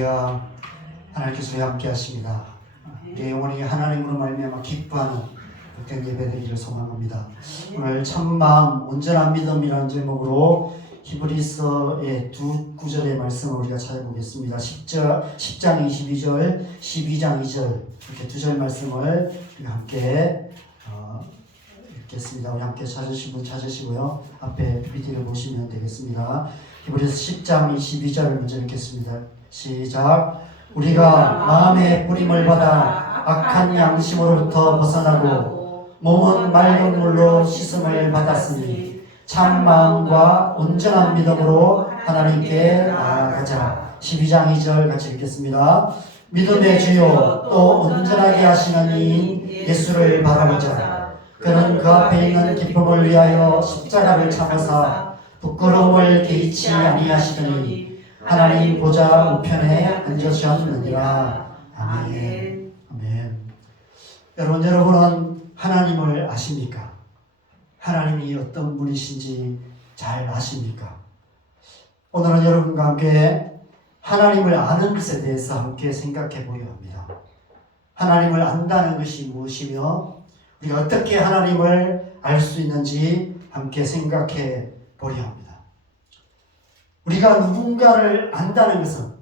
할렐루야. 하나님께서 우리와 함께 하십니다. 우리 영혼이 하나님으로 말미암아 기뻐하는 복된 예배드리기를 소망합니다. 오늘 참마음 온전한 믿음이라는 제목으로 히브리서의 두 구절의 말씀을 우리가 찾아보겠습니다. 10장 22절, 12장 2절 이렇게 두 절 말씀을 우리가 함께 읽겠습니다. 우리 함께 찾으신 분 찾으시고요. 앞에 PPT를 보시면 되겠습니다. 히브리서 10장 22절을 먼저 읽겠습니다. 시작. 우리가 마음의 뿌림을 받아 악한 양심으로부터 벗어나고 몸은 맑은 물로 씻음을 받았으니 참 마음과 온전한 믿음으로 하나님께 나아가자. 12장 2절 같이 읽겠습니다. 믿음의 주요 또 온전하게 하시는 이인 예수를 바라보자. 그는 그 앞에 있는 기쁨을 위하여 십자가를 참으사 부끄러움을 개의치 아니하시더니 하나님 보좌 우편에 앉으셨느니라. 아멘. 아멘. 여러분은 하나님을 아십니까? 하나님이 어떤 분이신지 잘 아십니까? 오늘은 여러분과 함께 하나님을 아는 것에 대해서 함께 생각해 보려 합니다. 하나님을 안다는 것이 무엇이며 우리가 어떻게 하나님을 알 수 있는지 함께 생각해 보려 합니다. 우리가 누군가를 안다는 것은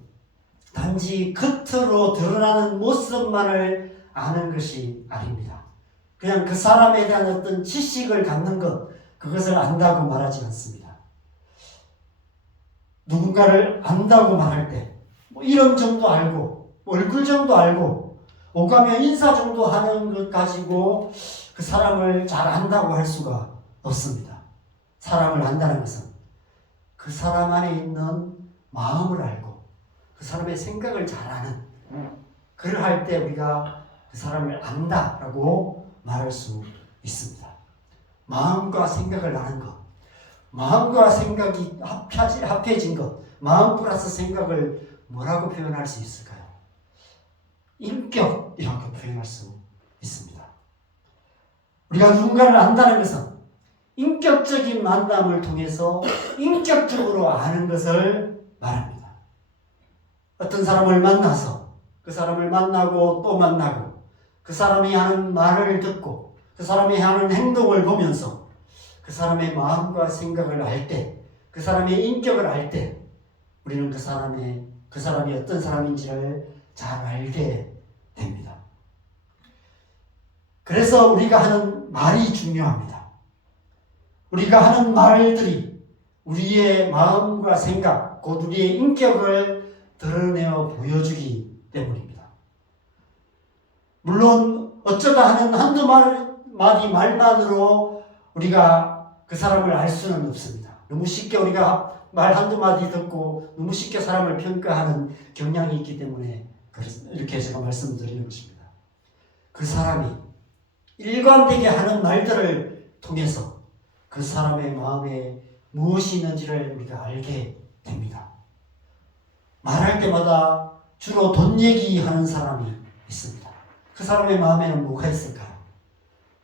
단지 겉으로 드러나는 모습만을 아는 것이 아닙니다. 그냥 그 사람에 대한 어떤 지식을 갖는 것, 그것을 안다고 말하지 않습니다. 누군가를 안다고 말할 때 이름 정도 알고 얼굴 정도 알고 오가며 인사 정도 하는 것 가지고 그 사람을 잘 안다고 할 수가 없습니다. 사람을 안다는 것은 그 사람 안에 있는 마음을 알고 그 사람의 생각을 잘 아는, 그럴 때 우리가 그 사람을 안다라고 말할 수 있습니다. 마음과 생각을 아는 것, 마음과 생각이 합해진 것, 마음 플러스 생각을 뭐라고 표현할 수 있을까요? 인격이라고 표현할 수 있습니다. 우리가 누군가를 안다는 것은 인격적인 만남을 통해서 인격적으로 아는 것을 말합니다. 어떤 사람을 만나서 그 사람을 만나고 또 만나고 그 사람이 하는 말을 듣고 그 사람이 하는 행동을 보면서 그 사람의 마음과 생각을 알 때, 그 사람의 인격을 알 때 우리는 그 사람이 어떤 사람인지를 잘 알게 됩니다. 그래서 우리가 하는 말이 중요합니다. 우리가 하는 말들이 우리의 마음과 생각, 곧 우리의 인격을 드러내어 보여주기 때문입니다. 물론 어쩌다 하는 한두 마디 말만으로 우리가 그 사람을 알 수는 없습니다. 너무 쉽게 우리가 말 한두 마디 듣고 너무 쉽게 사람을 평가하는 경향이 있기 때문에 이렇게 제가 말씀드리는 것입니다. 그 사람이 일관되게 하는 말들을 통해서 그 사람의 마음에 무엇이 있는지를 우리가 알게 됩니다. 말할 때마다 주로 돈 얘기하는 사람이 있습니다. 그 사람의 마음에는 뭐가 있을까요?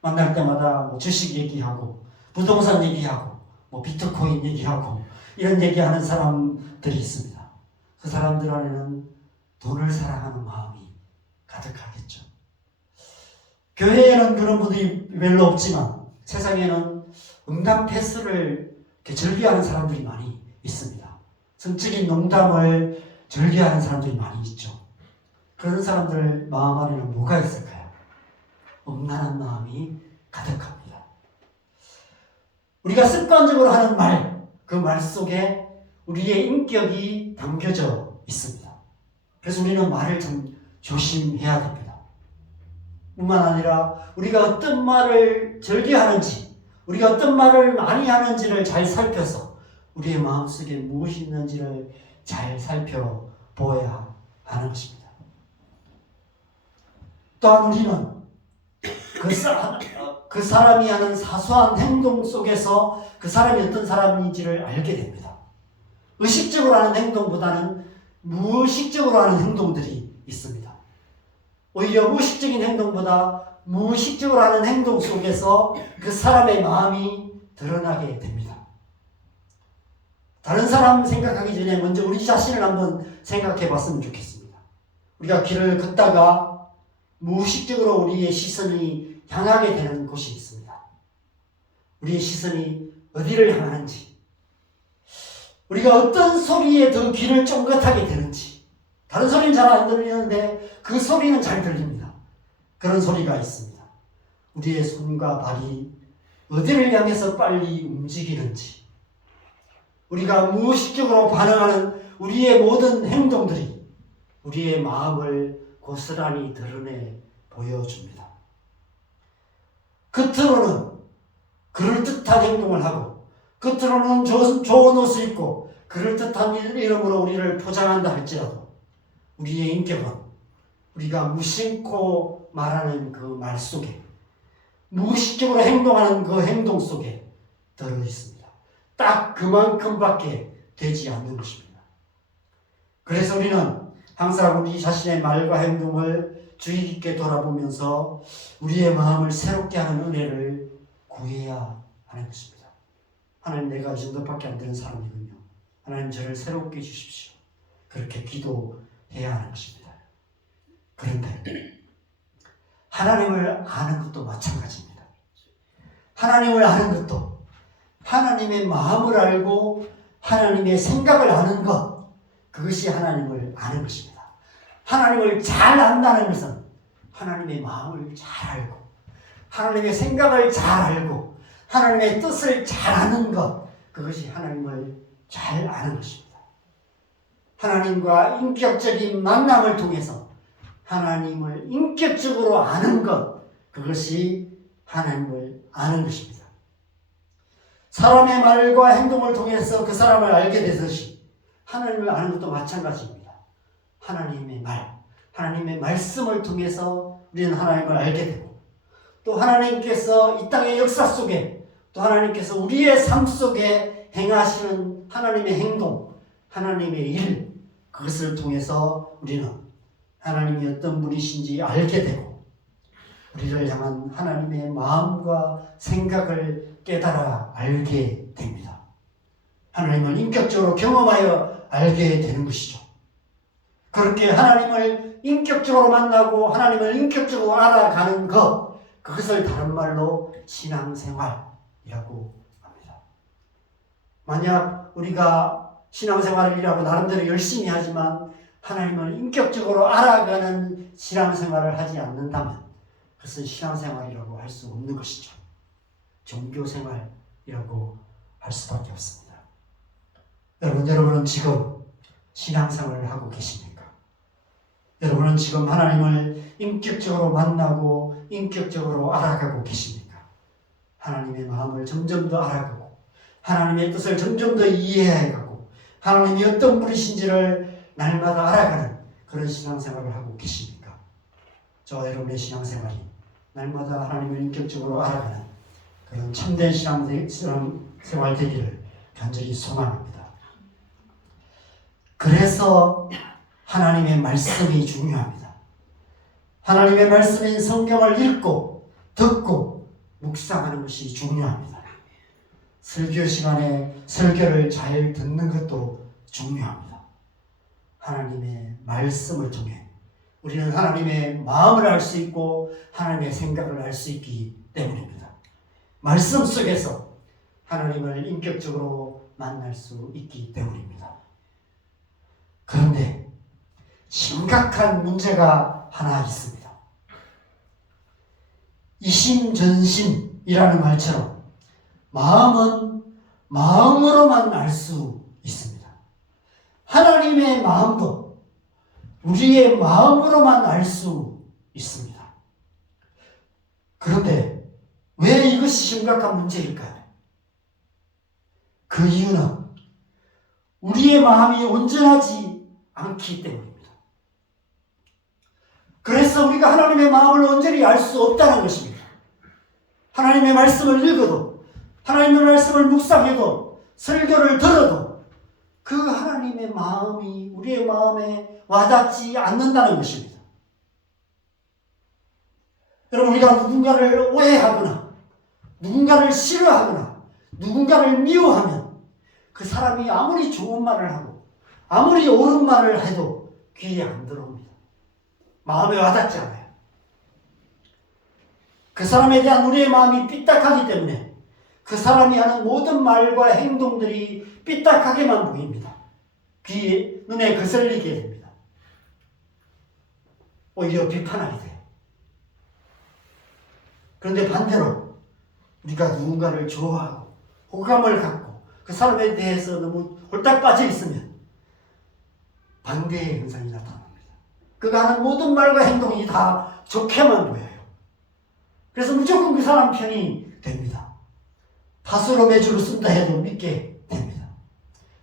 만날 때마다 주식 얘기하고 부동산 얘기하고 비트코인 얘기하고 이런 얘기하는 사람들이 있습니다. 그 사람들 안에는 돈을 사랑하는 마음이 가득하겠죠. 교회에는 그런 분들이 별로 없지만 세상에는 응답 패스를 즐겨하는 사람들이 많이 있습니다. 성적인 농담을 즐겨하는 사람들이 많이 있죠. 그런 사람들 마음 안에는 뭐가 있을까요? 음란한 마음이 가득합니다. 우리가 습관적으로 하는 말, 그 말 속에 우리의 인격이 담겨져 있습니다. 그래서 우리는 말을 좀 조심해야 됩니다. 뿐만 아니라 우리가 어떤 말을 즐겨하는지, 우리가 어떤 말을 많이 하는지를 잘 살펴서 우리의 마음속에 무엇이 있는지를 잘 살펴보아야 하는 것입니다. 또한 우리는 그 사람이 하는 사소한 행동 속에서 그 사람이 어떤 사람인지를 알게 됩니다. 의식적으로 하는 행동보다는 무의식적으로 하는 행동들이 있습니다. 오히려 무의식적인 행동보다 무의식적으로 하는 행동 속에서 그 사람의 마음이 드러나게 됩니다. 다른 사람 생각하기 전에 먼저 우리 자신을 한번 생각해 봤으면 좋겠습니다. 우리가 길을 걷다가 무의식적으로 우리의 시선이 향하게 되는 곳이 있습니다. 우리의 시선이 어디를 향하는지, 우리가 어떤 소리에 더 귀를 쫑긋하게 되는지, 다른 소리는 잘 안 들리는데 그 소리는 잘 들립니다. 그런 소리가 있습니다. 우리의 손과 발이 어디를 향해서 빨리 움직이는지, 우리가 무의식적으로 반응하는 우리의 모든 행동들이 우리의 마음을 고스란히 드러내 보여줍니다. 겉으로는 그럴듯한 행동을 하고, 겉으로는 좋은 옷을 입고 그럴듯한 이름으로 우리를 포장한다 할지라도 우리의 인격은 우리가 무심코 말하는 그 말 속에, 무의식적으로 행동하는 그 행동 속에 들어있습니다. 딱 그만큼밖에 되지 않는 것입니다. 그래서 우리는 항상 우리 자신의 말과 행동을 주의 깊게 돌아보면서 우리의 마음을 새롭게 하는 은혜를 구해야 하는 것입니다. 하나님, 내가 이 정도밖에 안 되는 사람이군요. 하나님, 저를 새롭게 해주십시오. 그렇게 기도해야 하는 것입니다. 그런데 하나님을 아는 것도 마찬가지입니다. 하나님을 아는 것도, 하나님의 마음을 알고 하나님의 생각을 아는 것, 그것이 하나님을 아는 것입니다. 하나님을 잘 안다는 것은 하나님의 마음을 잘 알고, 하나님의 생각을 잘 알고, 하나님의 뜻을 잘 아는 것, 그것이 하나님을 잘 아는 것입니다. 하나님과 인격적인 만남을 통해서 하나님을 인격적으로 아는 것, 그것이 하나님을 아는 것입니다. 사람의 말과 행동을 통해서 그 사람을 알게 되듯이 하나님을 아는 것도 마찬가지입니다. 하나님의 말, 하나님의 말씀을 통해서 우리는 하나님을 알게 되고, 또 하나님께서 이 땅의 역사 속에, 또 하나님께서 우리의 삶 속에 행하시는 하나님의 행동, 하나님의 일, 그것을 통해서 우리는 하나님이 어떤 분이신지 알게 되고, 우리를 향한 하나님의 마음과 생각을 깨달아 알게 됩니다. 하나님을 인격적으로 경험하여 알게 되는 것이죠. 그렇게 하나님을 인격적으로 만나고 하나님을 인격적으로 알아가는 것, 그것을 다른 말로 신앙생활이라고 합니다. 만약 우리가 신앙생활이라고 나름대로 열심히 하지만 하나님을 인격적으로 알아가는 신앙생활을 하지 않는다면 그것은 신앙생활이라고 할 수 없는 것이죠. 종교생활이라고 할 수밖에 없습니다. 여러분은 지금 신앙생활을 하고 계십니까? 여러분은 지금 하나님을 인격적으로 만나고 인격적으로 알아가고 계십니까? 하나님의 마음을 점점 더 알아가고, 하나님의 뜻을 점점 더 이해해가고, 하나님이 어떤 분이신지를 날마다 알아가는 그런 신앙생활을 하고 계십니까? 저와 여러분의 신앙생활이 날마다 하나님을 인격적으로 알아가는 그런 참된 신앙생활 되기를 간절히 소망합니다. 그래서 하나님의 말씀이 중요합니다. 하나님의 말씀인 성경을 읽고 듣고 묵상하는 것이 중요합니다. 설교 시간에 설교를 잘 듣는 것도 중요합니다. 하나님의 말씀을 통해 우리는 하나님의 마음을 알 수 있고 하나님의 생각을 알 수 있기 때문입니다. 말씀 속에서 하나님을 인격적으로 만날 수 있기 때문입니다. 그런데 심각한 문제가 하나 있습니다. 이심전심이라는 말처럼 마음은 마음으로만 알 수 있습니다. 하나님의 마음도 우리의 마음으로만 알 수 있습니다. 그런데 왜 이것이 심각한 문제일까요? 그 이유는 우리의 마음이 온전하지 않기 때문입니다. 그래서 우리가 하나님의 마음을 온전히 알 수 없다는 것입니다. 하나님의 말씀을 읽어도, 하나님의 말씀을 묵상해도, 설교를 들어도 그 하나님의 마음이 우리의 마음에 와닿지 않는다는 것입니다. 여러분, 우리가 누군가를 오해하거나 누군가를 싫어하거나 누군가를 미워하면 그 사람이 아무리 좋은 말을 하고 아무리 옳은 말을 해도 귀에 안 들어옵니다. 마음에 와닿지 않아요. 그 사람에 대한 우리의 마음이 삐딱하기 때문에 그 사람이 하는 모든 말과 행동들이 삐딱하게만 보입니다. 귀에, 눈에 거슬리게 됩니다. 오히려 비판하게 돼요. 그런데 반대로 우리가 누군가를 좋아하고 호감을 갖고 그 사람에 대해서 너무 홀딱 빠져 있으면 반대의 현상이 나타납니다. 그가 하는 모든 말과 행동이 다 좋게만 보여요. 그래서 무조건 그 사람 편이 됩니다. 파수로 매주를 쓴다 해도 믿게 됩니다.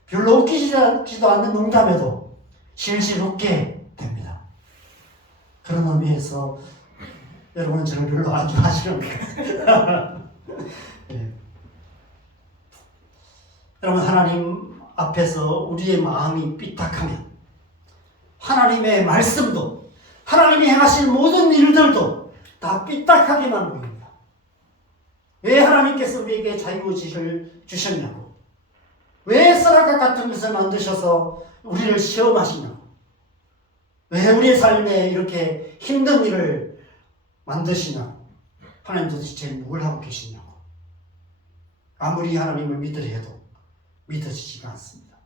별로 웃기지도 않는 농담에도 실실 웃게 됩니다. 그런 의미에서 여러분은 저를 별로 안 좋아하시는 것 같아요. 네. 여러분, 하나님 앞에서 우리의 마음이 삐딱하면 하나님의 말씀도 하나님이 행하실 모든 일들도 다 삐딱하게만 보입니다. 왜 하나님께서 우리에게 자유의지를 주셨냐고, 왜 선악과 같은 것을 만드셔서 우리를 시험하시냐고, 왜 우리의 삶에 이렇게 힘든 일을 만드시냐고, 하나님 도대체 뭘 하고 계시냐고. 아무리 하나님을 믿으려 해도 믿어지지가 않습니다.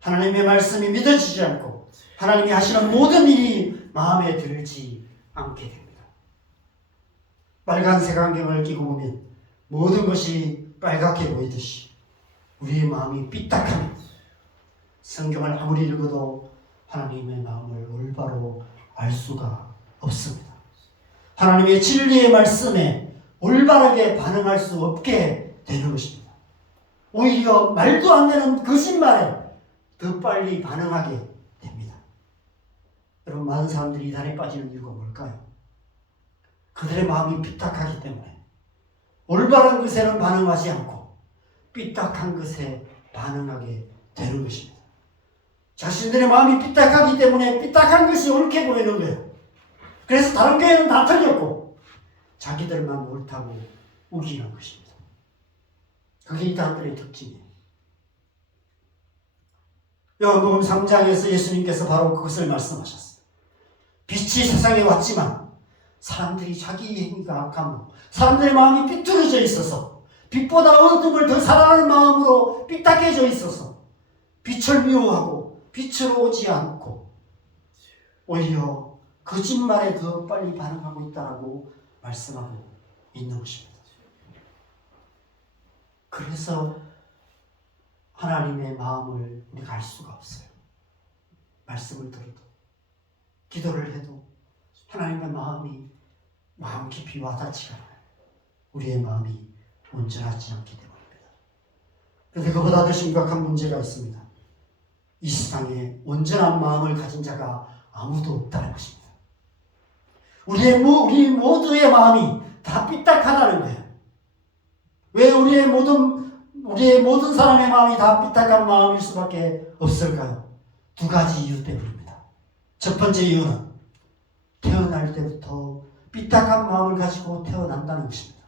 하나님의 말씀이 믿어지지 않고 하나님이 하시는 모든 일이 마음에 들지 않게 됩니다. 빨간색 안경을 끼고 보면 모든 것이 빨갛게 보이듯이 우리의 마음이 삐딱합니다. 성경을 아무리 읽어도 하나님의 마음을 올바로 알 수가 없습니다. 하나님의 진리의 말씀에 올바르게 반응할 수 없게 되는 것입니다. 오히려 말도 안 되는 거짓말에 더 빨리 반응하게 됩니다. 여러분, 많은 사람들이 이단에 빠지는 이유가 뭘까요? 그들의 마음이 삐딱하기 때문에 올바른 것에는 반응하지 않고 삐딱한 것에 반응하게 되는 것입니다. 자신들의 마음이 삐딱하기 때문에 삐딱한 것이 옳게 보이는 거예요. 그래서 다른 교회는 다 틀렸고 자기들만 옳다고 우기는 것입니다. 그게 이단들의 특징이에요. 요한복음 3장에서 예수님께서 바로 그것을 말씀하셨어요. 빛이 세상에 왔지만 사람들이 자기 행위가 악함으로 사람들의 마음이 삐뚤어져 있어서 빛보다 어둠을 더 사랑하는 마음으로 삐딱해져 있어서 빛을 미워하고 빛으로 오지 않고 오히려 거짓말에 더 빨리 반응하고 있다고 말씀하고 있는 것입니다. 그래서 하나님의 마음을 우리가 알 수가 없어요. 말씀을 들어도 기도를 해도 하나님의 마음이 마음 깊이 와닿지가 않아요. 우리의 마음이 온전하지 않기 때문입니다. 그런데 그보다 더 심각한 문제가 있습니다. 이 세상에 온전한 마음을 가진 자가 아무도 없다는 것입니다. 우리 모두의 마음이 다 삐딱하다는 거예요. 왜 우리의 모든 사람의 마음이 다 삐딱한 마음일 수밖에 없을까요? 두 가지 이유 때문입니다. 첫 번째 이유는 태어날 때부터 삐딱한 마음을 가지고 태어난다는 것입니다.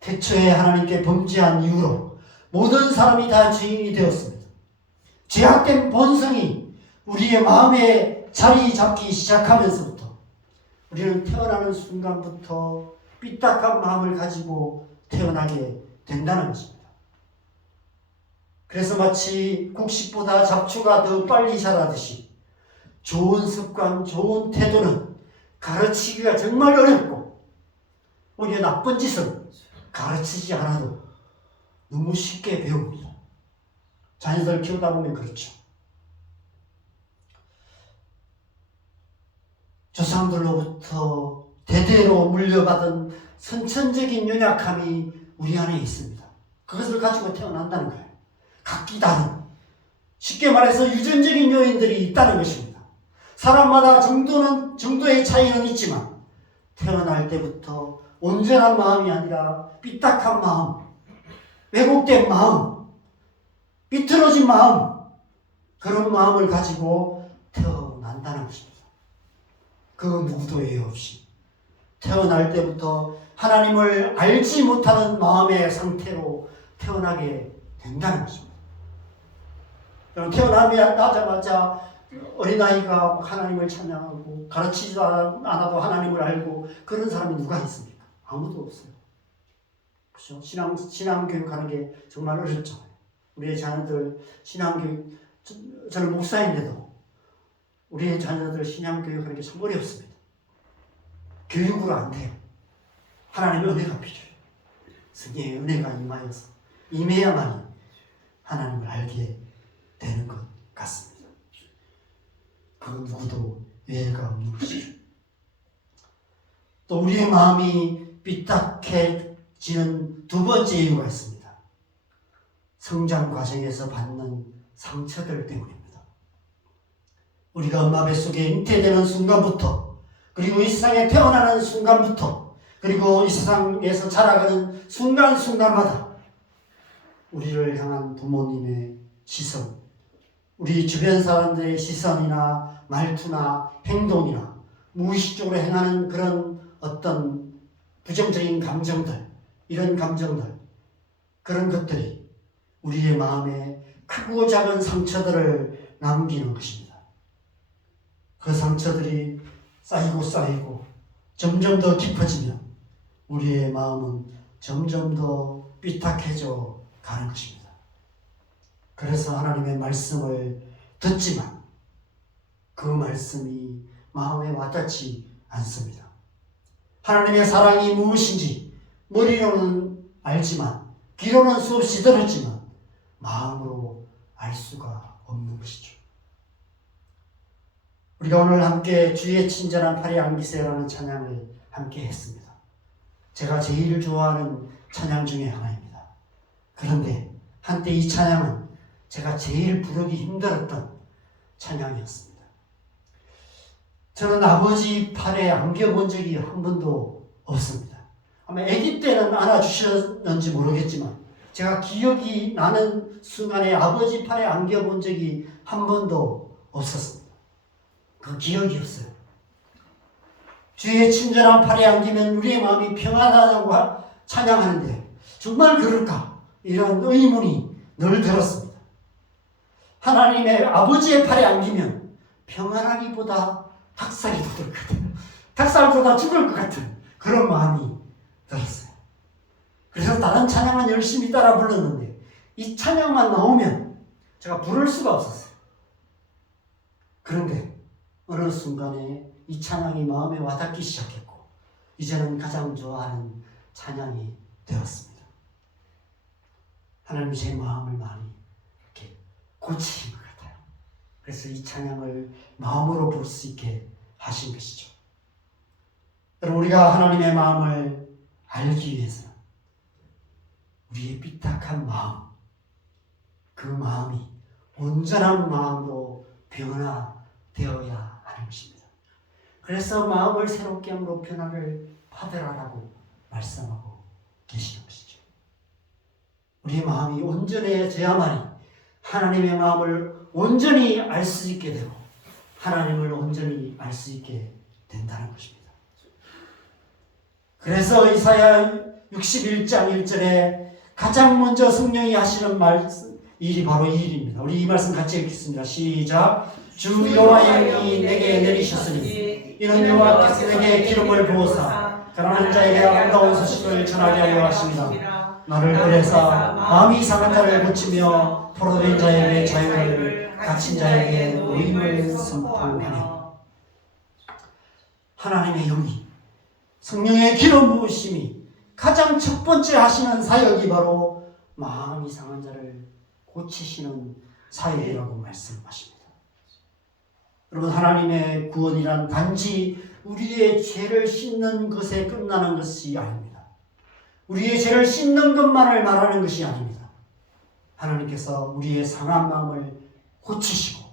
태초에 하나님께 범죄한 이유로 모든 사람이 다 죄인이 되었습니다. 죄악된 본성이 우리의 마음에 자리 잡기 시작하면서부터 우리는 태어나는 순간부터 삐딱한 마음을 가지고 태어나게 된다는 것입니다. 그래서 마치 곡식보다 잡초가 더 빨리 자라듯이 좋은 습관, 좋은 태도는 가르치기가 정말 어렵고 오히려 나쁜 짓을 가르치지 않아도 너무 쉽게 배웁니다. 자녀들 키우다 보면 그렇죠. 조상들로부터 대대로 물려받은 선천적인 연약함이 우리 안에 있습니다. 그것을 가지고 태어난다는 거예요. 각기 다른, 쉽게 말해서 유전적인 요인들이 있다는 것입니다. 사람마다 정도의 차이는 있지만 태어날 때부터 온전한 마음이 아니라 삐딱한 마음, 왜곡된 마음, 삐뚤어진 마음, 그런 마음을 가지고 태어난다는 것입니다. 그 누구도 예외 없이 태어날 때부터 하나님을 알지 못하는 마음의 상태로 태어나게 된다는 것입니다. 태어나자마자 어린아이가 하나님을 찬양하고 가르치지도 않아도 하나님을 알고 그런 사람이 누가 있습니까? 아무도 없어요. 그렇죠? 신앙교육하는 게 정말 어렵잖아요. 우리의 자녀들 신앙교육, 저는 목사인데도 우리의 자녀들 신앙교육하는 게 참 어렵습니다. 교육으로 안 돼요. 하나님의 은혜가 필요해요. 성령의 은혜가 임해야만이 하나님을 알게 되는 것 같습니다. 그 누구도 예외가 없는 것이죠. 또 우리의 마음이 삐딱해지는 두 번째 이유가 있습니다. 성장 과정에서 받는 상처들 때문입니다. 우리가 엄마 뱃속에 잉태되는 순간부터, 그리고 이 세상에 태어나는 순간부터, 그리고 이 세상에서 자라가는 순간순간마다 우리를 향한 부모님의 시선, 우리 주변 사람들의 시선이나 말투나 행동이나 무의식적으로 행하는 그런 어떤 부정적인 감정들, 이런 감정들, 그런 것들이 우리의 마음에 크고 작은 상처들을 남기는 것입니다. 그 상처들이 쌓이고 점점 더 깊어지면 우리의 마음은 점점 더 삐딱해져 가는 것입니다. 그래서 하나님의 말씀을 듣지만 그 말씀이 마음에 와닿지 않습니다. 하나님의 사랑이 무엇인지 머리로는 알지만, 귀로는 수없이 들었지만 마음으로 알 수가 없는 것이죠. 우리가 오늘 함께 주의 친절한 팔이 안기세라는 찬양을 함께 했습니다. 제가 제일 좋아하는 찬양 중에 하나입니다. 그런데 한때 이 찬양은 제가 제일 부르기 힘들었던 찬양이었습니다. 저는 아버지 팔에 안겨본 적이 한 번도 없습니다. 아마 아기 때는 안아주셨는지 모르겠지만 제가 기억이 나는 순간에 아버지 팔에 안겨본 적이 한 번도 없었습니다. 그 기억이 없어요. 주의 친절한 팔에 안기면 우리의 마음이 평안하다고 찬양하는데 정말 그럴까? 이런 의문이 늘 들었습니다. 하나님의 아버지의 팔에 안기면 평안하기보다 닭살이 돋을 것 같아요. 닭살보다 죽을 것 같은 그런 마음이 들었어요. 그래서 다른 찬양은 열심히 따라 불렀는데 이 찬양만 나오면 제가 부를 수가 없었어요. 그런데 어느 순간에 이 찬양이 마음에 와닿기 시작했고 이제는 가장 좋아하는 찬양이 되었습니다. 하나님이 제 마음을 많이 이렇게 고치신 것 같아요. 그래서 이 찬양을 마음으로 볼 수 있게 하신 것이죠. 여러분, 우리가 하나님의 마음을 알기 위해서는 우리의 삐딱한 마음, 그 마음이 온전한 마음으로 변화되어야 하는 것입니다. 그래서 마음을 새롭게 함으로 변화를 받으라라고 말씀하고 계시는 것이죠. 우리의 마음이 온전해져야만이 하나님의 마음을 온전히 알 수 있게 되고 하나님을 온전히 알 수 있게 된다는 것입니다. 그래서 이사야 61장 1절에 가장 먼저 성령이 하시는 일이 바로 이 일입니다. 우리 이 말씀 같이 읽겠습니다. 시작. 주 여호와의 영이 내게 내리셨으니 이는 여호와께서 내게 기름을 부으사 가난한 자에게 아름다운 소식을 전하게 하려 하십니다. 나를 그래서 마음이 상한 자를 고치며 포로된 자에게 자유를, 갇힌 자에게 노임을 선포하며. 하나님의 영이, 성령의 기름 부으심이 가장 첫 번째 하시는 사역이 바로 마음이 상한 자를 고치시는 사역이라고 말씀하십니다. 여러분, 하나님의 구원이란 단지 우리의 죄를 씻는 것에 끝나는 것이 아닙니다. 우리의 죄를 씻는 것만을 말하는 것이 아닙니다. 하나님께서 우리의 상한 마음을 고치시고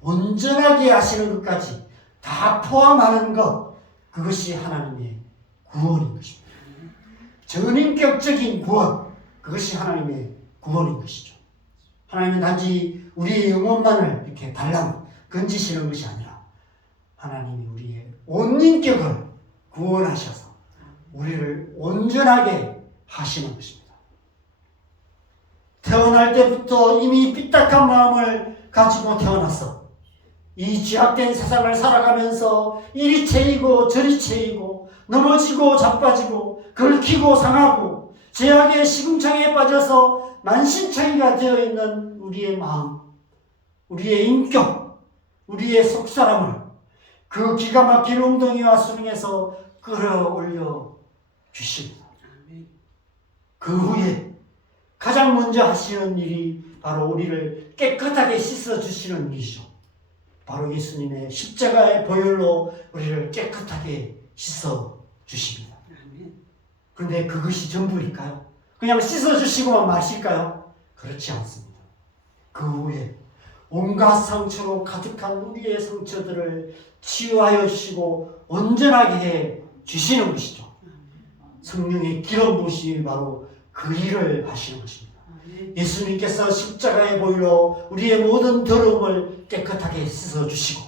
온전하게 하시는 것까지 다 포함하는 것, 그것이 하나님의 구원인 것입니다. 전인격적인 구원, 그것이 하나님의 구원인 것이죠. 하나님은 단지 우리의 영혼만을 이렇게 달랑 건지시는 것이 아니라 하나님이 우리의 온 인격을 구원하셔서 우리를 온전하게 하시는 것입니다. 태어날 때부터 이미 삐딱한 마음을 가지고 태어났어. 이 죄악된 세상을 살아가면서 이리 채이고 저리 채이고 넘어지고 자빠지고 긁히고 상하고 죄악의 시궁창에 빠져서 만신창이가 되어 있는 우리의 마음, 우리의 인격, 우리의 속사람을 그 기가 막힌 웅덩이와 수렁에서 끌어올려 주십니다. 그 후에 가장 먼저 하시는 일이 바로 우리를 깨끗하게 씻어주시는 일이죠. 바로 예수님의 십자가의 보혈로 우리를 깨끗하게 씻어주십니다. 그런데 그것이 전부일까요? 그냥 씻어주시고만 마실까요? 그렇지 않습니다. 그 후에 온갖 상처로 가득한 우리의 상처들을 치유하여 주시고 온전하게 해 주시는 것이죠. 성령의 기름 부으심이 바로 그 일을 하시는 것입니다. 예수님께서 십자가의 보혈로 우리의 모든 더러움을 깨끗하게 씻어주시고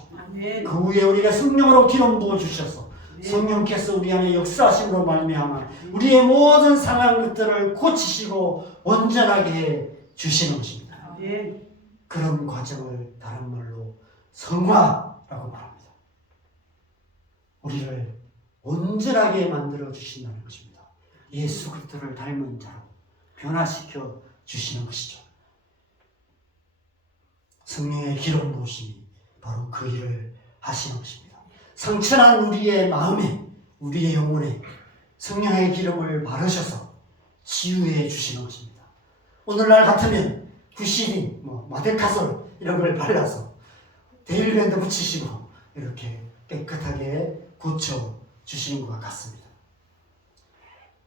그 후에 우리가 성령으로 기름 부어주셔서 성령께서 우리 안에 역사하심으로 말미암아 우리의 모든 상한 것들을 고치시고 온전하게 해 주시는 것입니다. 그런 과정을 다른 말로 성화라고 말합니다. 우리를 온전하게 만들어 주신다는 것입니다. 예수 그리스도를 닮은 자로 변화시켜 주시는 것이죠. 성령의 기름 부으심이 바로 그 일을 하시는 것입니다. 상처난 우리의 마음에, 우리의 영혼에 성령의 기름을 바르셔서 치유해 주시는 것입니다. 오늘날 같으면 구시린, 마데카솔 이런 걸 발라서 데일밴드 붙이시고 이렇게 깨끗하게 고쳐 주시는 것 같습니다.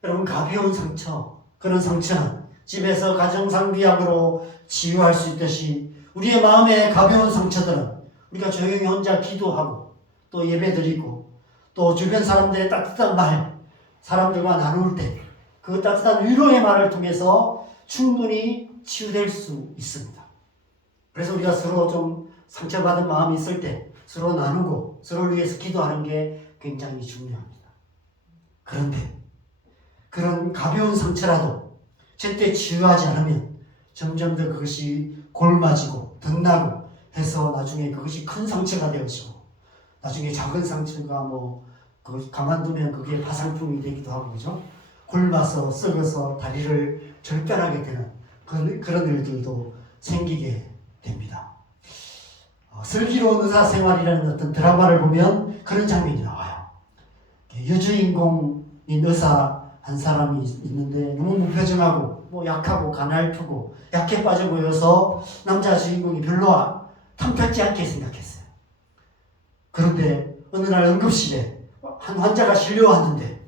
여러분, 가벼운 상처, 그런 상처는 집에서 가정상비약으로 치유할 수 있듯이 우리의 마음의 가벼운 상처들은 우리가 조용히 혼자 기도하고 또 예배드리고 또 주변 사람들의 따뜻한 말, 사람들과 나눌 때 그 따뜻한 위로의 말을 통해서 충분히 치유될 수 있습니다. 그래서 우리가 서로 좀 상처받은 마음이 있을 때 서로 나누고 서로를 위해서 기도하는 게 굉장히 중요합니다. 그런데 그런 가벼운 상처라도 제때 치유하지 않으면 점점 더 그것이 골마지고 덧나고 해서 나중에 그것이 큰 상처가 되어지고 나중에 작은 상처가 가만두면 그게 파상풍이 되기도 하고 그죠? 굶어서 썩어서 다리를 절단하게 되는 그런 일들도 생기게 됩니다. 슬기로운 의사생활이라는 어떤 드라마를 보면 그런 장면이 나와요. 여주인공인 의사 한 사람이 있는데 너무 무표정하고 약하고 가냘프고 약해 빠져 보여서 남자 주인공이 별로 탐탁지 않게 생각했어요. 그런데 어느 날 응급실에 한 환자가 실려왔는데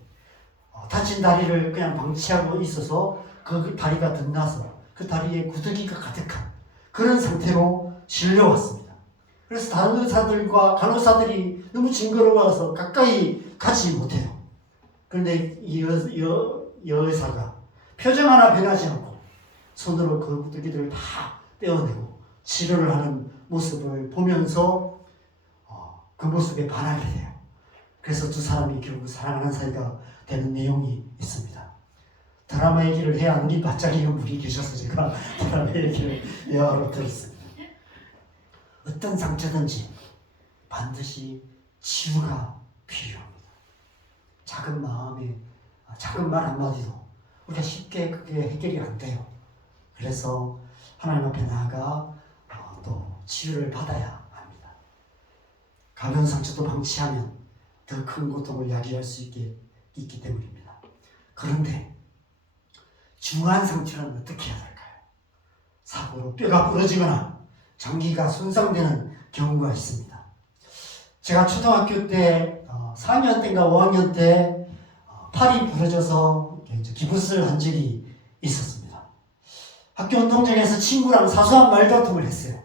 다친 다리를 그냥 방치하고 있어서 그 다리가 덧나서 그 다리에 구더기가 가득한 그런 상태로 실려왔습니다. 그래서 다른 의사들과 간호사들이 너무 징그러워서 가까이 가지 못해요. 그런데 이 여의사가 표정 하나 변하지 않고 손으로 그 구더기들을 다 떼어내고 치료를 하는 모습을 보면서 그 모습에 반하게 돼요. 그래서 두 사람이 결국 사랑하는 사이가 되는 내용이 있습니다. 드라마 얘기를 해야 눈이 반짝이는 분이 계셔서 제가 드라마 얘기를 여러 들었습니다. 어떤 상처든지 반드시 치유가 필요합니다. 작은 마음에 작은 말 한마디도 우리가 쉽게 그게 해결이 안 돼요. 그래서 하나님 앞에 나아가 또 치유를 받아야 합니다. 가벼운 상처도 방치하면 더 큰 고통을 야기할 수 있기 때문입니다. 그런데 중한 상처는 어떻게 해야 될까요? 사고로 뼈가 부러지거나 장기가 손상되는 경우가 있습니다. 제가 초등학교 때 4학년 때인가 5학년 때 팔이 부러져서 기부스를 한 적이 있었습니다. 학교 운동장에서 친구랑 사소한 말다툼을 했어요.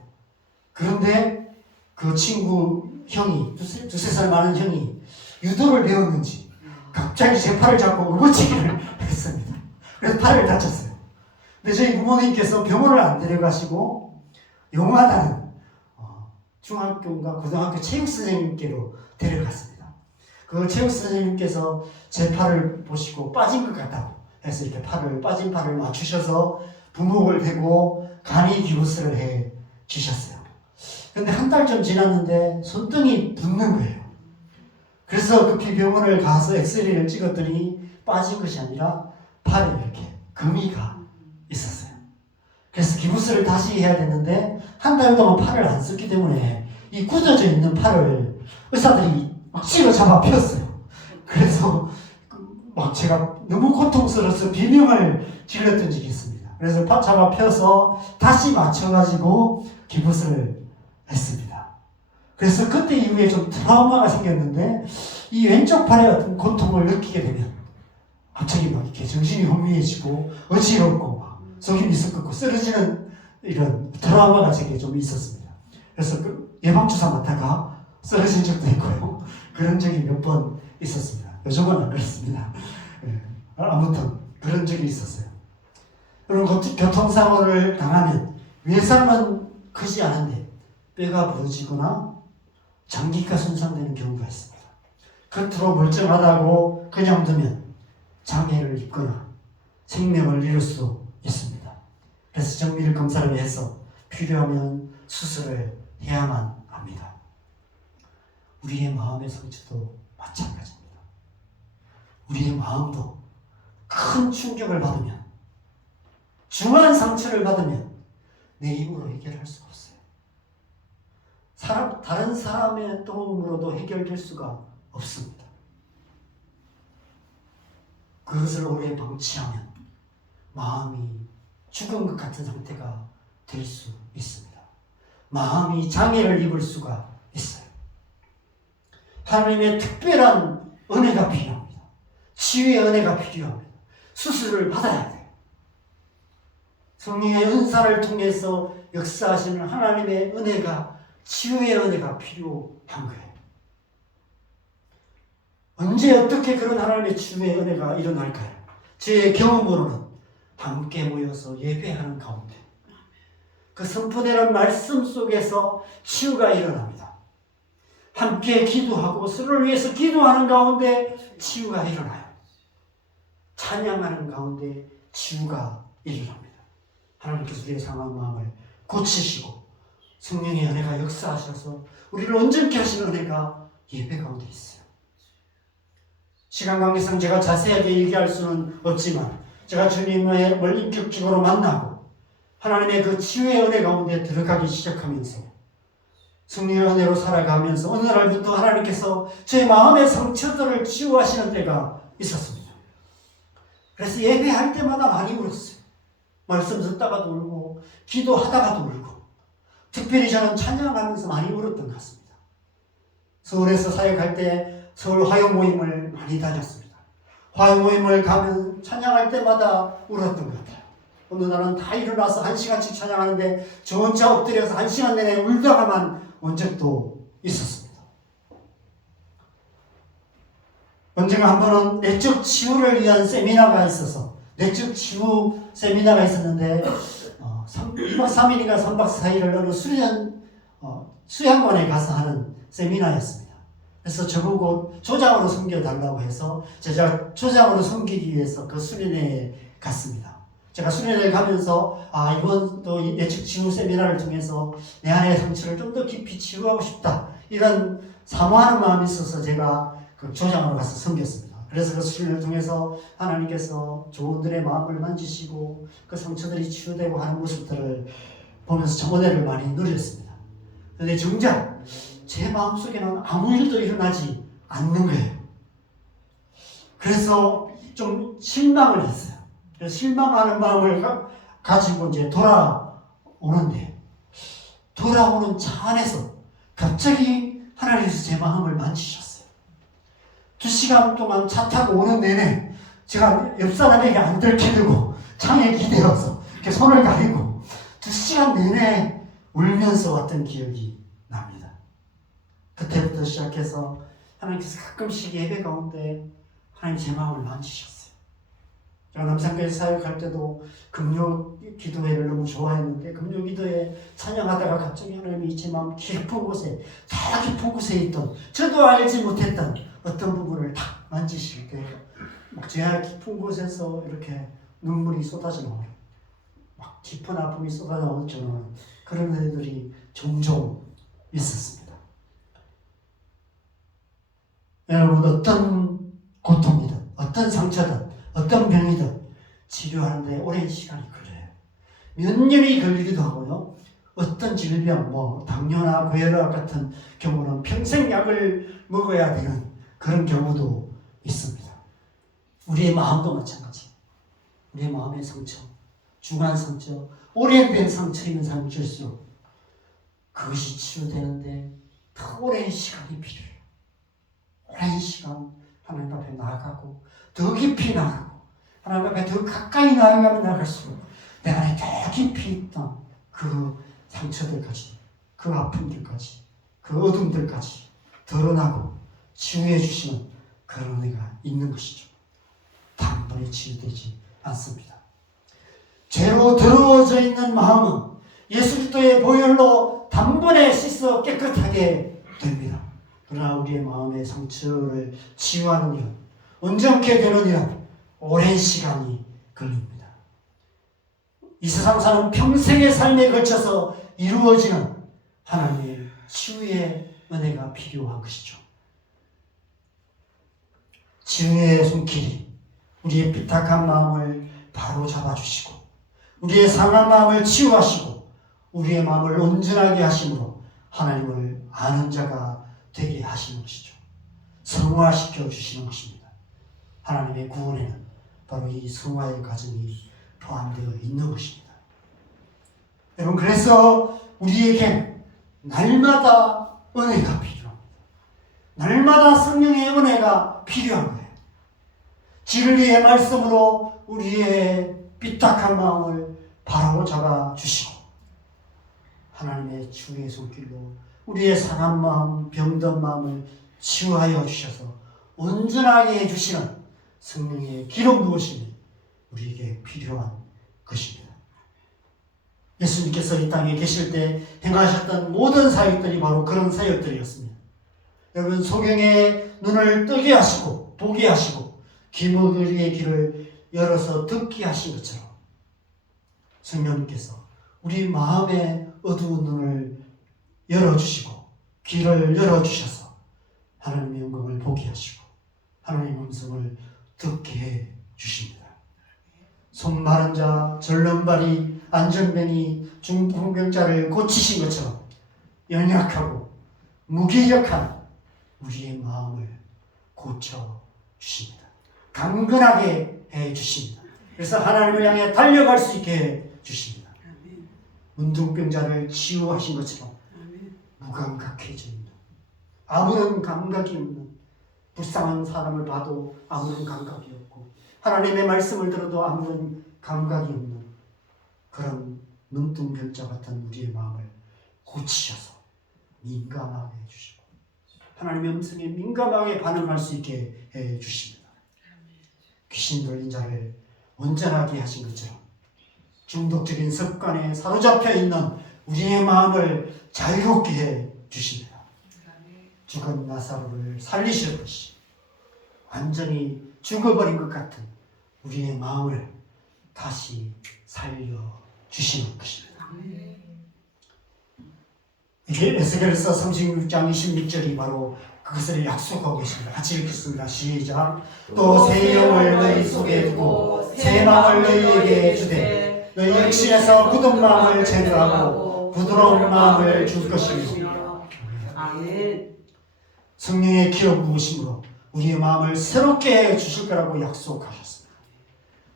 그런데 그 친구 형이 두세 살 많은 형이 유도를 배웠는지 갑자기 제 팔을 잡고 울부짖기를 했습니다. 그래서 팔을 다쳤어요. 근데 저희 부모님께서 병원을 안 데려가시고 용하다는 중학교인가 고등학교 체육 선생님께로 데려갔습니다. 그 체육 선생님께서 제 팔을 보시고 빠진 것 같다고 해서 이렇게 빠진 팔을 맞추셔서 부목을 대고 간이 기부스를 해 주셨어요. 근데 한 달 좀 지났는데 손등이 붓는 거예요. 그래서 급히 병원을 가서 엑스레이를 찍었더니 빠진 것이 아니라 팔에 이렇게 금이가 있었어요. 그래서 기부스를 다시 해야 되는데 한 달 동안 팔을 안 썼기 때문에 이 굳어져 있는 팔을 의사들이 억지로 잡아 폈어요. 그래서 막 제가 너무 고통스러워서 비명을 질렀던 적이 있습니다. 그래서 팔 잡아 펴서 다시 맞춰가지고 기부스를 했습니다. 그래서 그때 이후에 좀 트라우마가 생겼는데 이 왼쪽 팔에 어떤 고통을 느끼게 되면 갑자기 막 이렇게 정신이 혼미해지고 어지럽고 막 속이 미석긋고 쓰러지는 이런 트라우마가 제게 좀 있었습니다. 그래서 그 예방주사 맞다가 쓰러진 적도 있고요. 그런 적이 몇 번 있었습니다. 요즘은 안 그렇습니다. 아무튼 그런 적이 있었어요. 그리고 교통사고를 당하면 외상은 크지 않은데 뼈가 부러지거나 장기가 손상되는 경우가 있습니다. 겉으로 멀쩡하다고 그냥 두면 장애를 입거나 생명을 잃을 수 있습니다. 그래서 정밀 검사를 해서 필요하면 수술을 해야만 합니다. 우리의 마음의 상처도 마찬가지입니다. 우리의 마음도 큰 충격을 받으면, 중한 상처를 받으면 내 입으로 해결할 수 없어요. 다른 사람의 도움으로도 해결될 수가 없습니다. 그것을 오래 방치하면 마음이 죽은 것 같은 상태가 될 수 있습니다. 마음이 장애를 입을 수가 있어요. 하나님의 특별한 은혜가 필요합니다. 치유의 은혜가 필요합니다. 수술을 받아야 돼요. 성령의 은사를 통해서 역사하시는 하나님의 은혜가, 치유의 은혜가 필요한 거예요. 언제 어떻게 그런 하나님의 치유의 은혜가 일어날까요? 제 경험으로는 함께 모여서 예배하는 가운데 그 선포되는 말씀 속에서 치유가 일어납니다. 함께 기도하고 서로를 위해서 기도하는 가운데 치유가 일어나요. 찬양하는 가운데 치유가 일어납니다. 하나님께서 우리의 상한 마음을 고치시고 성령의 은혜가 역사하셔서 우리를 온전케 하시는 은혜가 예배 가운데 있어요. 시간 관계상 제가 자세하게 얘기할 수는 없지만 제가 주님을 인격적으로 만나고 하나님의 그 치유의 은혜 가운데 들어가기 시작하면서 성령의 은혜로 살아가면서 어느 날부터 하나님께서 제 마음의 상처들을 치유하시는 때가 있었습니다. 그래서 예배할 때마다 많이 울었어요. 말씀 듣다가도 울고 기도하다가도 울고 특별히 저는 찬양하면서 많이 울었던 것 같습니다. 서울에서 사역할 때 서울 화요 모임을 많이 다녔습니다. 화요 모임을 가면 찬양할 때마다 울었던 것 같아요. 어느 날은 다 일어나서 1시간씩 찬양하는데 저 혼자 엎드려서 1시간 내내 울다가만 온 적도 있었습니다. 언젠가 한 번은 내적 치유를 위한 세미나가 있어서 내적 치유 세미나가 있었는데 2박 3일인가 3박 4일을 어느 수양관에 가서 하는 세미나였습니다. 그래서 저보고 조장으로 섬겨달라고 해서 제가 조장으로 섬기기 위해서 그 수련회에 갔습니다. 제가 수련회에 가면서 이번도 내적 치유 세미나를 통해서 내 안의 상처를 좀 더 깊이 치유하고 싶다, 이런 사모하는 마음이 있어서 제가 그 조장으로 가서 섬겼습니다. 그래서 그 수련을 통해서 하나님께서 저분들의 마음을 만지시고 그 상처들이 치유되고 하는 모습들을 보면서 저 은혜를 많이 누렸습니다. 그런데 정작 제 마음속에는 아무 일도 일어나지 않는 거예요. 그래서 좀 실망을 했어요. 그래서 실망하는 마음을 가지고 이제 돌아오는데, 돌아오는 차 안에서 갑자기 하나님께서 제 마음을 만지셨어요. 2시간 동안 차 타고 오는 내내 제가 옆 사람에게 안 들키고 창에 기대어서 이렇게 손을 가리고 2시간 내내 울면서 왔던 기억이 납니다. 그때부터 시작해서 하나님께서 가끔씩 예배 가운데 하나님 제 마음을 만지셨어요. 제가 남산교회 사역할 때도 금요 기도회를 너무 좋아했는데 금요 기도회 찬양하다가 갑자기 하나님이 제 마음 깊은 곳에, 더 깊은 곳에 있던 저도 알지 못했던 어떤 부분을 탁 만지실 때 제 깊은 곳에서 이렇게 눈물이 쏟아져 나와요. 막 깊은 아픔이 쏟아나올 저는 그런 애들이 종종 있었습니다. 여러분, 어떤 고통이든 어떤 상처든 어떤 병이든 치료하는데 오랜 시간이 걸려요. 몇 년이 걸리기도 하고요. 어떤 질병, 당뇨나 고혈압 같은 경우는 평생 약을 먹어야 되는 그런 경우도 있습니다. 우리의 마음도 마찬가지. 우리의 마음의 상처, 중한 상처, 오래된 상처 있는 상처일수록 그것이 치유되는데 더 오랜 시간이 필요해요. 오랜 시간 하나님 앞에 나아가고 더 깊이 나아가고 하나님 앞에 더 가까이 나아가면 나아갈수록 내 안에 더 깊이 있던 그 상처들까지, 그 아픔들까지, 그 어둠들까지 드러나고 치유해 주시는 그런 은혜가 있는 것이죠. 단번에 치유되지 않습니다. 죄로 더러워져 있는 마음은 예수 그리스도의 보혈로 단번에 씻어 깨끗하게 됩니다. 그러나 우리의 마음의 상처를 치유하는 일은, 온전케 되는 일은 오랜 시간이 걸립니다. 이 세상 사는 평생의 삶에 걸쳐서 이루어지는 하나님의 치유의 은혜가 필요한 것이죠. 치유의 손길이 우리의 삐딱한 마음을 바로 잡아주시고 우리의 상한 마음을 치유하시고 우리의 마음을 온전하게 하심으로 하나님을 아는 자가 되게 하시는 것이죠. 성화시켜 주시는 것입니다. 하나님의 구원에는 바로 이 성화의 과정이 포함되어 있는 것입니다. 여러분, 그래서 우리에게 날마다 은혜가 필요합니다. 날마다 성령의 은혜가 필요한 거예요. 진리의 말씀으로 우리의 삐딱한 마음을 바로 잡아주시고 하나님의 치유의 손길로 우리의 상한 마음, 병든 마음을 치유하여 주셔서 온전하게 해주시는 성령의 기름 부으심이 우리에게 필요한 것입니다. 예수님께서 이 땅에 계실 때 행하셨던 모든 사역들이 바로 그런 사역들이었습니다. 여러분, 소경의 눈을 뜨게 하시고 보게 하시고 귀머거리의 귀를 열어서 듣게 하신 것처럼 성령님께서 우리 마음의 어두운 눈을 열어주시고 귀를 열어주셔서 하나님의 영광을 보게 하시고 하나님의 음성을 듣게 해 주십니다. 손 마른 자, 절름발이, 안전병이, 중풍병자를 고치신 것처럼 연약하고 무기력한 우리의 마음을 고쳐주십니다. 강건하게 해주십니다. 그래서 하나님을 향해 달려갈 수 있게 해주십니다. 문둥병자를 치유하신 것처럼 무감각해져 있는, 아무런 감각이 없는, 불쌍한 사람을 봐도 아무런 감각이 없고 하나님의 말씀을 들어도 아무런 감각이 없는 그런 눈동병자 같은 우리의 마음을 고치셔서 민감하게 해주시고 하나님의 음성에 민감하게 반응할 수 있게 해주십니다. 귀신 들린 자를 온전하게 하신 것처럼 중독적인 습관에 사로잡혀 있는 우리의 마음을 자유롭게 해주십니다. 죽은 나사로를 살리실 것이 완전히 죽어버린 것 같은 우리의 마음을 다시 살려주시는 것입니다. 이게 에스겔서 36장 26절이 바로 그것을 약속하고 계십니다. 같이 읽겠습니다. 시작. 또 새 영을 너희 속에 두고 새 마음을 너희에게 주되 너희 육신에서 굳은 마음을 제거하고 부드러운 마음을 줄 것이며 성령의 기름 부으심으로 우리의 마음을 새롭게 해 주실 거라고 약속하셨습니다.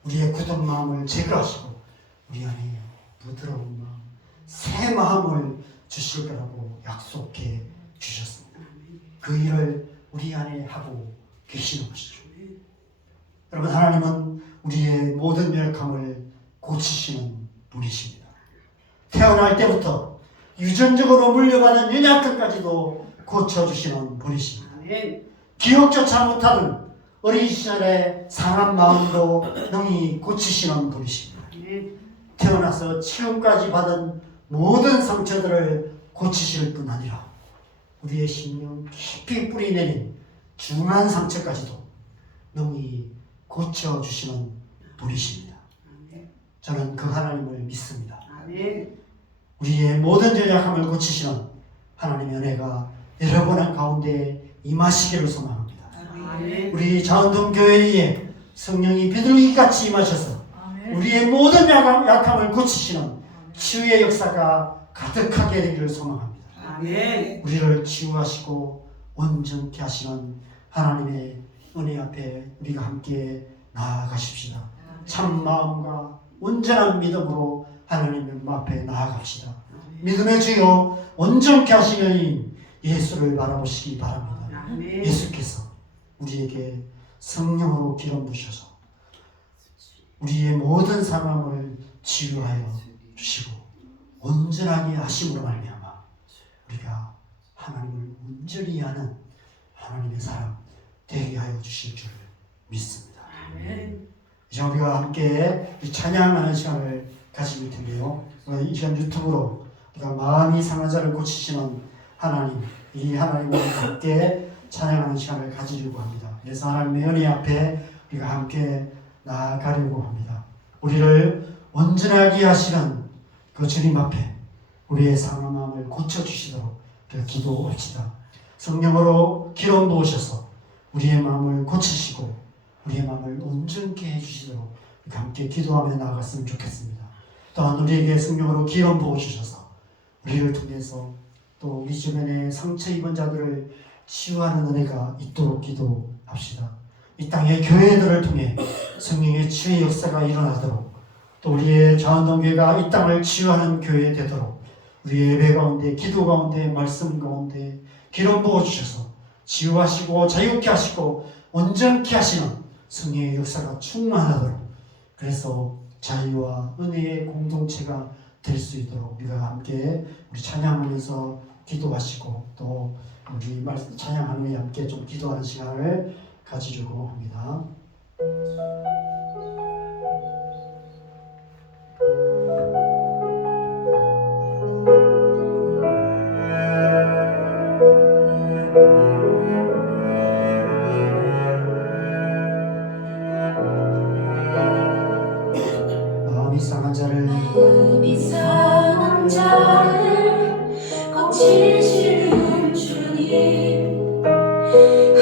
우리의 굳은 마음을 제거하시고 우리 안에 부드러운 마음, 새 마음을 주실 거라고 약속해 주셨습니다. 그 일을 우리 안에 하고 계시는 것이죠. 여러분, 하나님은 우리의 모든 연약함을 고치시는 분이십니다. 태어날 때부터 유전적으로 물려받은 연약함까지도 고쳐주시는 분이십니다. 기억조차 못하던 어린 시절의 상한 마음도 능히 고치시는 분이십니다. 태어나서 치유까지 받은 모든 상처들을 고치실 뿐 아니라 우리의 심령 깊이 뿌리내린 중한 상처까지도 능히 고쳐주시는 분이십니다. 저는 그 하나님을 믿습니다. 아멘. 우리의 모든 연약함을 고치시는 하나님의 은혜가 여러분 가운데 임하시기를 소망합니다. 아멘. 우리 자원동교회에 성령이 비둘기같이 임하셔서 우리의 모든 약함을 고치시는 치유의 역사가 가득하게 되기를 소망합니다. 아멘. 우리를 치유하시고 온전케 하시는 하나님의 은혜 앞에 우리가 함께 나아가십시다. 참 마음과 온전한 믿음으로 하나님 앞에 나아갑시다. 믿음의 주여 온전케 하시는 예수를 바라보시기 바랍니다. 아멘. 예수께서 우리에게 성령으로 기름 부으셔서 우리의 모든 상함을 치유하여 주시고 온전하게 하심으로 말미암아 우리가 하나님을 온전히 아는 하나님의 사람 되게 하여 주실 줄 믿습니다. 아멘. 이제 우리가 함께 찬양하는 시간을 가질 텐데요. 이 시간 유튜브로 우리가 마음이 상한 자를 고치시는 하나님, 이 하나님과 함께 찬양하는 시간을 가지려고 합니다. 그래서 하나님의 은혜 앞에 우리가 함께 나아가려고 합니다. 우리를 온전하게 하시는 그 주님 앞에 우리의 상한 마음을 고쳐주시도록 기도합시다. 성령으로 기름 부으셔서 우리의 마음을 고치시고 우리의 마음을 온전케 해주시도록 함께 기도하며 나아갔으면 좋겠습니다. 또한 우리에게 성령으로 기름 부어주셔서 우리를 통해서 또 우리 주변에 상처 입은 자들을 치유하는 은혜가 있도록 기도합시다. 이 땅의 교회들을 통해 성령의 치유의 역사가 일어나도록 또 우리의 자원동교회가 이 땅을 치유하는 교회 되도록 우리의 예배 가운데 기도 가운데 말씀 가운데 기름 부어주셔서 치유하시고 자유케 하시고 온전케 하시는 성령의 역사가 충만하도록 그래서 자유와 은혜의 공동체가 될 수 있도록 우리가 함께 우리 찬양하면서 기도하시고 또 우리 찬양하는 후에 함께 좀 기도하는 시간을 가지려고 합니다. 마음이 상한 자를